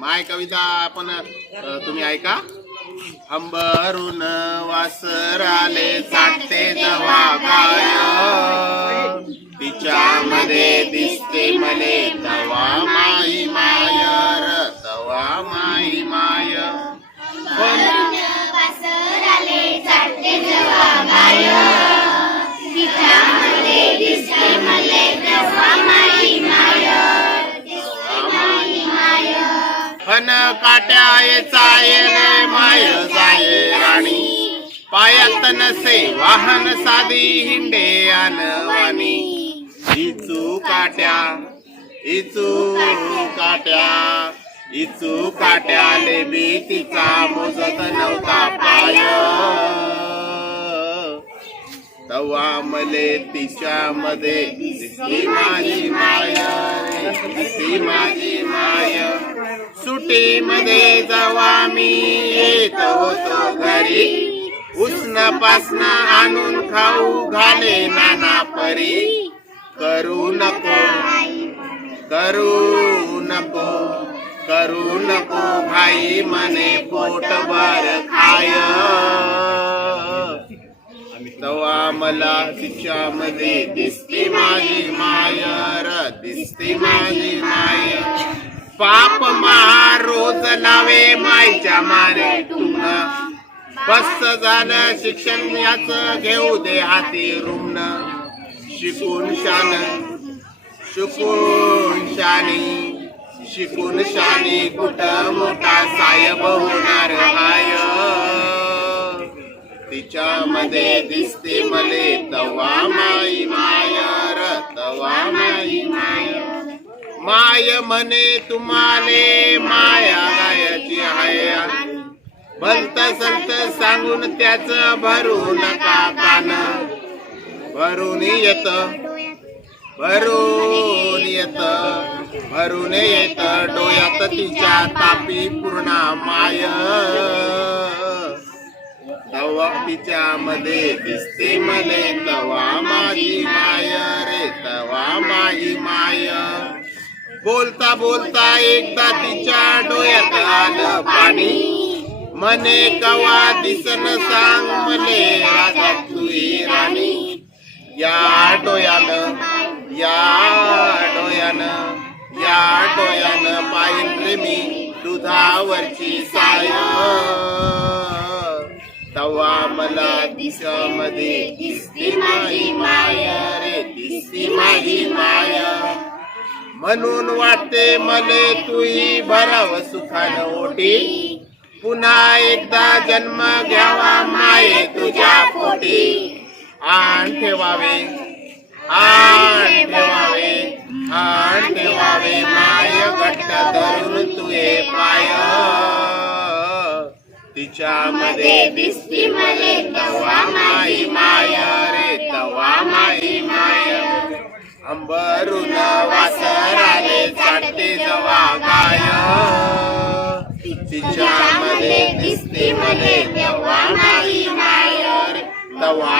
माय कविता आपण तुम्ही ऐका. अंबरून वासराले चाटते जवा गाय, तिच्यामध्ये दिसते मले तवा माई माय र तवा माई माय. वासराले चाटते जवा गाय, तिच्यामध्ये दिसते मले तवा माई माय. पण काट्या चाये माय जाये राणी, पायात नसे वाहन साधी हिंडे अनवाणी. इचू काट्या इचू काट्याले बी तिचा मोजत नव्हता पाय, तवा मले तिच्यामध्ये दिसली माझी माय रे दिसली माझी माय. सुटीमध्ये जवा मी येत होतो घरी, उष्ण पासन आणून खाऊ घाले नाना परी. करू नको भाई मने पोटभर खाय, तवा मला तिच्यामध्ये दिसते माझी माय र दिसते माझी माय. पाप महार रोज लावे मायच्या मारे टुमन, बस झालं शिक्षण याच घेऊ दे हाती रुमन. शिकून शानी कुठ मोठा साहेब होणार हाय, तिच्यामध्ये दिसते मले तवा माई माय र तवा माई माय. माय म्हणे तुम्हाले माया गायची हाय, भलत सलत सांगून त्याच भरू नका कान. भरून येत डोळ्यात तिच्या तापी पूर्ण माय, तवा तिच्यामध्ये दिसते मले तवा माझी माय रे तवा माझी माय. बोलता बोलता एकदा तिच्या डोळ्यात आलं पाणी, मने कवा दिसन सांग मले राजा तुई राणी. या डोयानं पाहिन रे मी दुधावरची साय, तवा मला दिशामध्ये दिसती माझी माय रे दिसती माझी माय. म्हणून वाटते मले तुही भराव सुखान ओटी, पुन्हा एकदा जन्म घ्यावा माये तुझ्या पोटी. आण ठेवावे माय घट्ट धरून तुये पाय, तिच्यामध्ये दिसती मले तवा माई माय रे तवा माई माय. अंबरून वासराले चाटते जवा गाय, तिच्यामध्ये दिसते मले तवा माई माय रे तवा